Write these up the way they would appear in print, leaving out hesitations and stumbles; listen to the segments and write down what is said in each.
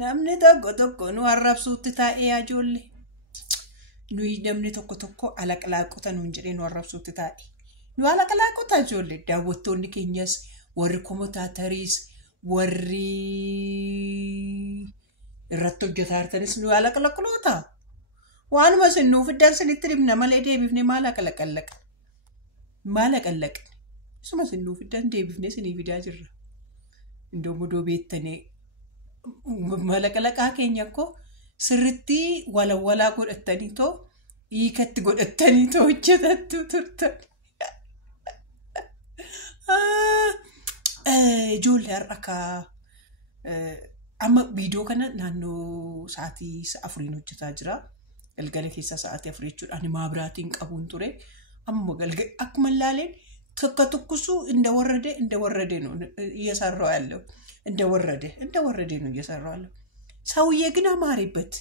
namni tokko nu arrabsuutti taa'ee ajoollee. Nuyi namni tokko alaqlaaqota nuun jedhee nu arrabsuutti taa'e. Nu alaqlaaqota ajoollee daawwattoonni keenyas warri komotaatariis warri irratti hojjetaa jirtanis nu alaqlaaqloota. Waanuma sinuuf iddaan sinitti dhibna malee deebifne maal alaqlaqa. Maal alaqlaqne. Suma sinuuf iddaan deebifne sinii fidaa jirra. Indoo mudoo beektanii malaqalaqaa keenya ko sirritti walawalaa godhattanii too hiikatti godhattanii too hojjetattu turtan. Ijoollee har'a amma viidiyoo kana naannoo sa'aatii 4 hojjetaa jira. Galgala keessa sa'aatii 4 jechuudhaan maabiraatiin qabuun ture. Amma galgala akkuma ilaaleen tokkosuu inda warrade no እየሰራው ያለው እንደ ወረደ ነው እየሰራው ያለው ሰውዬ ግን አማሪበት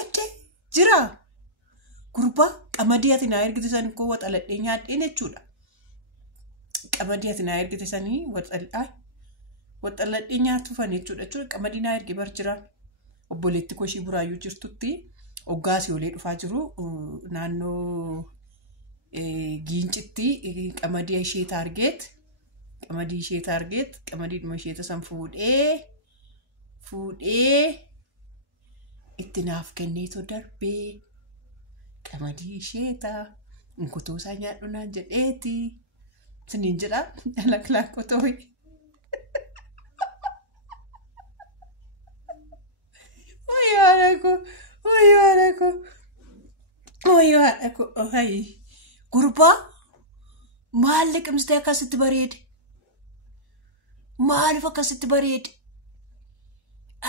እንዴ ጅራ ጉርባ ቀመዲያትና እርግተሰን እኮ ወጣለደኛ አደነቹላ ቀመዲያትና እርግተሰኒ ወጣለደኛ ቱፈነቹዳቹ ቀመዲና እርግ በርጅራ ኦቦሌት ኮሺ ቡራዩ ጅርቱቲ ኦጋሲ ወሌ ዱፋ ጅሩ ናኖ ጊንጭቲ ቀመዲያ ሺ ታርጌት ቀመዲ መሽታ ፉዴ itinaaf kenneeto darbe ቀመዲ ሼታ እንኩቶ ሳኛዱና ጀዴቲ ስኒንጅራ አላክላቆቶይ ወያለኩ አይ ጉርባ ማልቅ ምስታ ካስት በሬድ ማልፈ ካስት በሬድ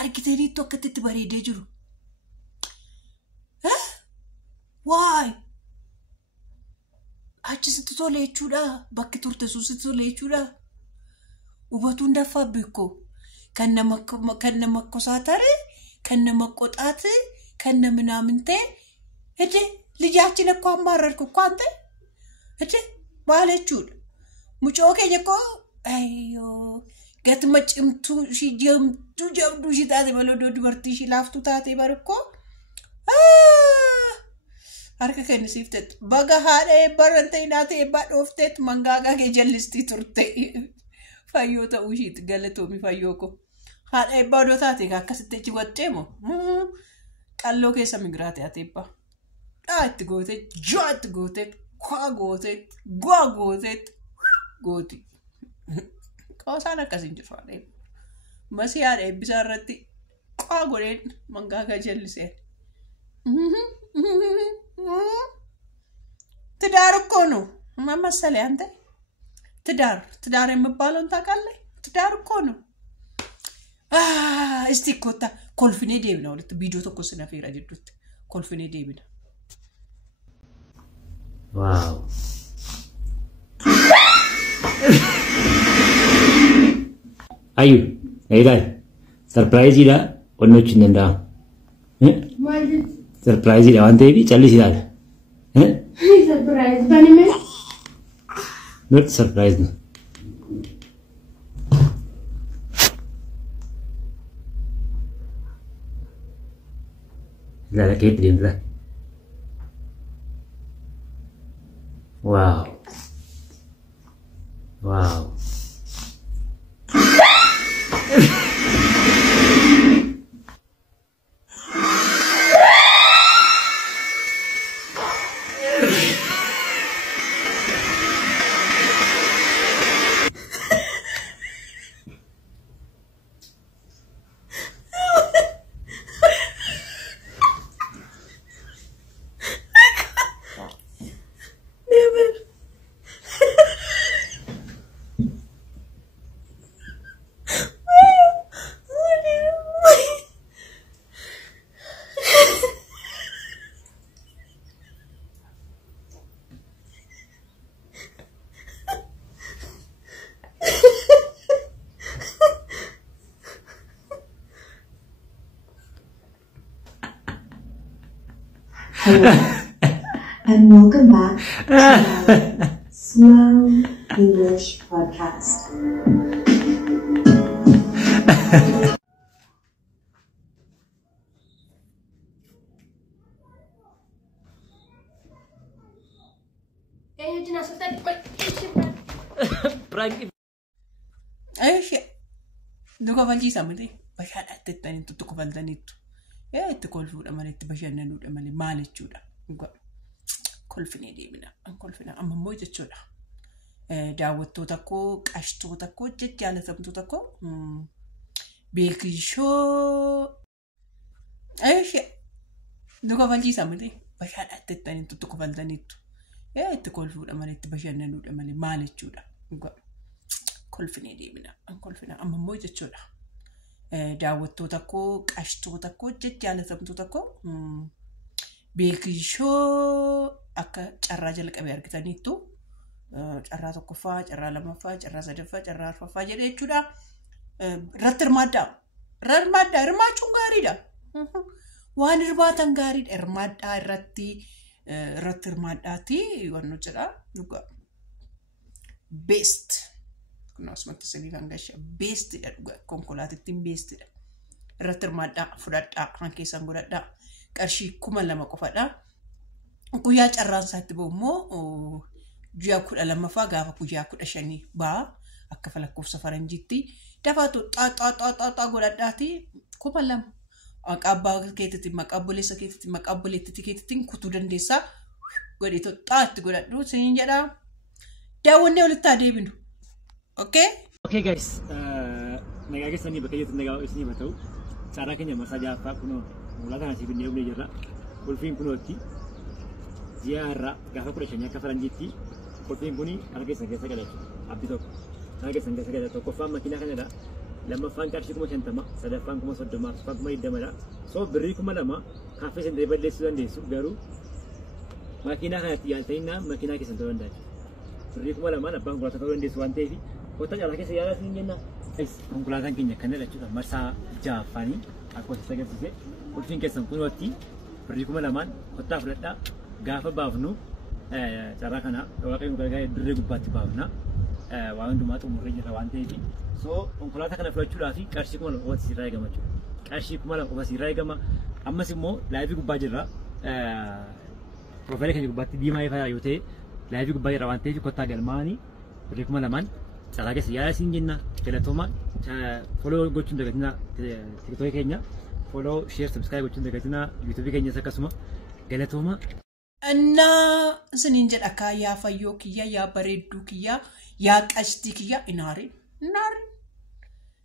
አርኪቴሪ ቶከት በሬድ ጅሩ ዋይ አቺ ስትቶሌቹዳ ባክቱርተሱ ስትቶሌቹዳ ውበቱ እንደፋብኮ ከነመኮሳተር ከነመቆጣት ከነምናምንቴ እጂ ልጃችን እኮ አማረርኩ እኮ አንተ እጂ ባለቹ ሙጮኬ እኮ አዮ ገትመጭምቱ ሺጀምቱ ጀምዱ ሺታቴ በሎዶ ድበርቲ ሺ ላፍቱ ታቴ በርኮ አርከ ከንሲፍተት በጋሃደ በረንተይናቴ ባዶፍተት መንጋጋ ገጀልስቲ ቱርቴ ፈዮተ ውሂት ገለቶ ሚፈዮኮ ሃደ ባዶታቴ ካከስተች ወጤሞ ቀሎ ከሰ ሚግራቴ አቴባ ዳት ጎቴ ጆት ጎቴ ኳጎቴ ጓጎቴ ጎቲ ቆሳና ከሲንጅፋኔ መስያደ ቢዛረቲ ቋጎሬን መንጋጋ ጀልሴ ትዳር እኮ ነው ማመሰለ አንተ ትዳር የምባለውን ታውቃለህ ትዳር እኮ ነው እስቲ ኮታ ኮልፍኔ ዴብ ነው ለተ ቪዲዮ ተኮስና ፈራ ጀዱት ኮልፍኔ ዴብ ነው ዋው አዩ አይላይ ሰርፕራይዝ ይላ ወኖች እንደንዳ ሰርፕራይዝ ይላ አንተ ቢ ጨልስ ይላል surprise በኔ not surprise ነው لا كيف دي لا واو واو Hello, and welcome back to our Slow English podcast. Duka falchiisa miti bashaan atteettanii tuttuqa faltaniittu. Itti kolfuudha malee itti bashannanuudha malee maal jechuudha. Kolfinee deemina. Kolfina amma immoo jechuudha. Daawwattoota koo qashtoota koo jaalatamtoota koo beekishoo. Duka falchiisa miti bashaan atteettanii tuttuqa faltaniittu. Itti kolfuudha malee itti bashannanuudha malee maal jechuudha. Kolfinee deemina. Kolfina amma immoo jechuudha. Daawwattoota koo qashtoota koo jaalatamtoota koo beekishoo akka carraa jalqabee argitaniittu carraa tokkoffaa, carraa lamaffaa, carraa sadaffaa, carraa arfaffaa jedhee jechuudha. Irratti hirmaaddaa. Hirmaachuun gaariidha. Waan hirmaatan gaariidha. Hirmaaddaa irratti hirmaaddaati wannu jedha. Best. Kunaasumatti sanii kan gashaa beestidha dhugaa konkolaatittiin beestidha. Irratti hirmaadhaa fudhadhaa hankeessan godhadhaa qarshii 2,000 qofadha. Guyyaa carraan isaatti bahu immoo guyyaa 12ffaa gaafa guyyaa 15 ba'a akka falakkoofsa faranjiitti dafaatu xaaxaa godhadhaati 2,000 maqaa abbaa keetiitiin maqaa obboleessa keetiitiin maqaa obboleettii keetiitiin kutuu dandeessaa godhitoo xaatti godhadhu siniin jedhaa daawwannee walitti adeeminu. Okay guys, nagaa keessanii bakka jirtu nagaa isinii bata'u carraa keenya marsaa jaaffaa kunoo mul'ata asiif inni eeguu jirra. Kolfiin kunootti ji'a har'aa gaafa 15 akka faranjiitti kolfiin kuni harka keessan keessa galchu abdii tokko harka keessan keessa galchu tokkoffaan makiinaa kanadha. Lammaffaan qarshii 50,000, sadaffaan 30,000, arfaffaan 20,000. So birrii 2,000 kaaffee isin balleessuu dandeessu garuu makiinaa kanatti yaalta'inaa makiinaa keessan ta'uu danda'a. Birrii 2,000 abbaan konkolaataa ta'uu dandeessu waan ta'eef kota carraa keessa yaala isin jenna. Konkolaataan keenya kanadha jechuudha marsaa ja'affaanii akka wasitti agarsiise kolfiin keessan kunootti birrii 2,000 kottaa fudhadhaa gaafa baafnu carraa kana waaqayyoon gargaaree dirree gubbaatti baafna waan hundumaa xumurree jirra waan ta'eef so konkolaataa kana fudhachuudhaaf qarshii 2,000 qofa sirraa eegama jechuudha. Qarshii 2,000 qofa sirraa eegama. Ammas immoo laayivii gubbaa jirra. Profaayilii keenya gubbaatti diimaa ifaa yoo ta'e laayivii gubbaa jirra waan ta'eef kottaa galmaanii birrii 2,000 carraa keessa yaala isin jenna. Galatooma follow gochuun dagatina tiktookii keenya follow share subscribe gochuun dagatina yuutuubii keenyas akkasuma galatooma. Siniin jedha akka yaa fayyoo kiyya yaa bareedduu kiyya yaa qashtii kiyya inaari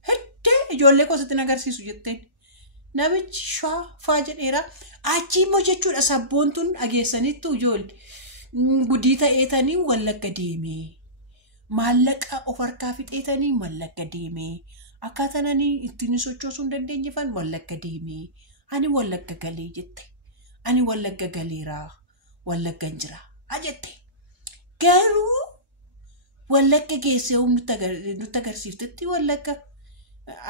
heddee ijoollee kositti agarsiisu jetteen namichi faa jedheera achii immoo jechuudha sabboontuun dhageessaniittu ijoollee gudii ta'eetanii wallagga deemee maallaqa of harkaa fixeetanii wallagga deemee akkaatananii ittiin sochoosuu hin dandeenyefan wallagga deemee ani wallagga galee jette ani wallagga galeeraa. Wallaggan jira ajette garuu wallagga geessee nutti agarsiiftetti wallagga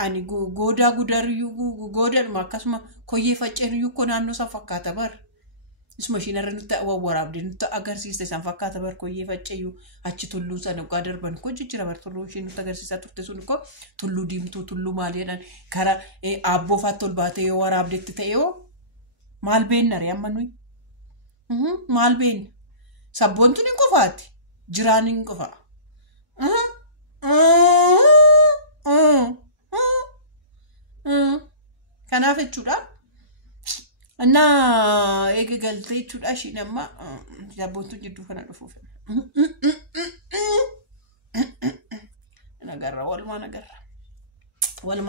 ani goodaa gudariyyuu goodaadhuma akkasuma koyyee facceenuyyuu ko naannoo san fakkaata bar isuma ishiinarra nutti wawwaraabde nutti agarsiiste san fakkaata bar koyyee facceeyyuu achi tulluu sana ugaa darban ko jijjira bar tulluu ishiin nutti agarsiisaa turte sun ko tulluu diimtuu tulluu maaliidhaan kara abboofaatti ol baatee yoo waraabdetti ta'e yoo maal beennare amma nuyi. Maal beekna sabboontuun hin qofaati jiraan hin qofa. Kanaaf jechuudha. Eegi galtee jechuudha ishiin amma sabboontuun jidduu kana dhufuuf. Nagarra walumaa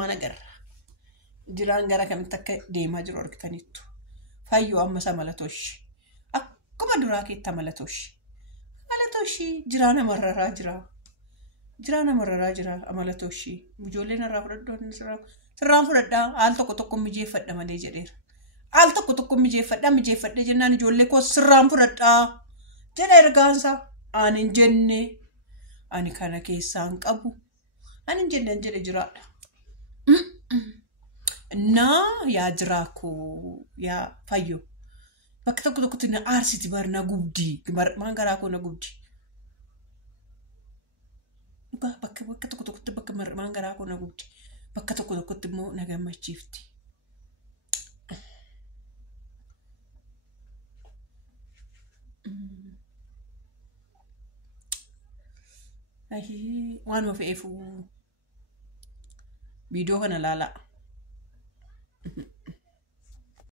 nagarra jiraan gara kamitti akka deemaa jiru argitaniittu fayyoo amma isa malatooshi. Akkuma duraa keetta malatooshi jiraa namarraraa jira amalatoshi ijoolleen irraa fudhaddoon sirraan fudhadhaa al tokko mijeeffadha malee jedheera al tokko mijeeffadha jennaan ijoollee koo sirraan fudhadhaa jedha ergaansa ani hin jenne ani kana keessaan qabu ani hin jenne jedhe jiraadha yaa jiraa koo yaa fayyoo bakka tokkotti na aarsiti bar na gubdi maan garaa koo na gubdi bakka tokkotti bakka maan garaa koo na gubdi bakka tokkotti immoo na gammachiifti. Waan of eefu Viidiyoo kana ilaalaa.